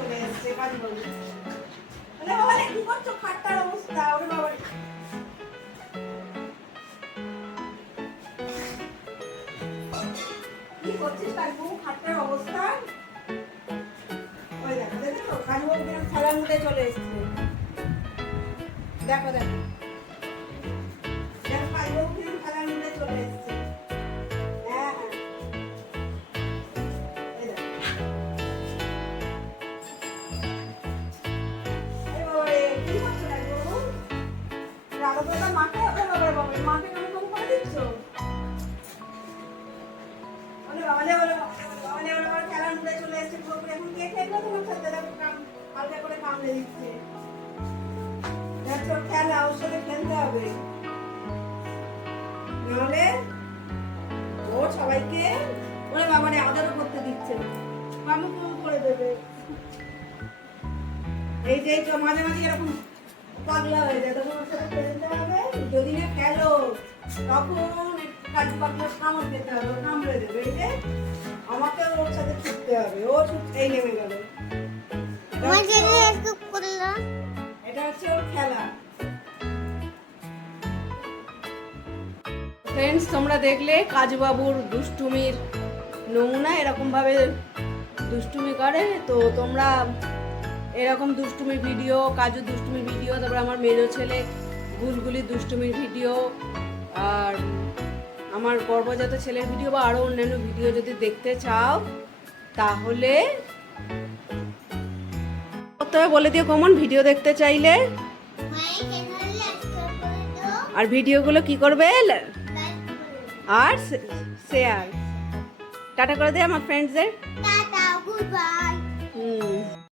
চলে এসছে কাজ বলে বাবা কি করছো খাটটার অবস্থা ওরে বাবা কি করছিস তার বউ খাটটার অবস্থা ওই দেখো দেখো কাজ বউ কিরকম খেলার মধ্যে চলে এসছে দেখো দেখো দেখো কাজ বউ কিরকম খেলার মধ্যে চলে এসছে হ্যাঁ এই দেখো এই বাবা রে কি করছো কাজ বউ রাগা তো মাকে ওরে বাবা রে বাবা মাকে কেমন করে দিচ্ছ ওরে বাবা রে ওরে বাবা খেলার মধ্যে চলে এসছে পুরোপুরি এখন কে খেলবে তোমার সাথে দেখো হালকা করে কামড়ে দিচ্ছে দেখো খেলা ওর সাথে খেলতে হবে নাহলে ও সবাইকে ওরে বাবা রে আদরও করতে দিচ্ছে কামু কামু করে দেবে এই যে মাঝে মাঝে এরকম পাগলা হয়ে যায় তখন ওর সাথে খেলতে হবে যদি না খেলো তখন কাজু পাগলা কামড় খেতে হবে কামড়ে দেবে এই যে আমাকে ওর সাথে ছুটতে হবে ও ছুটতেই নেমে গেল এটা হচ্ছে ওর খেলা ফ্রেন্ডস তোমরা দেখলে কাজুবাবুর দুষ্টুমির নমুনা এরকম ভাবে দুষ্টুমি করে তো তোমরা এরকম দুষ্টুমির ভিডিও কাজু দুষ্টুমির ভিডিও তারপরে আমার মেজো ছেলে গুলগুলি দুষ্টুমির ভিডিও আর আমার গর্ভজাত ছেলের ভিডিও বা আরও অন্যান্য ভিডিও যদি দেখতে চাও তাহলে তবে বলে দিও কমন ভিডিও দেখতে চাইলে আর ভিডিওগুলো কি করবে আর শেয়ার টাটা করে দে আমার ফ্রেন্ডসদের টাটা গুড বাই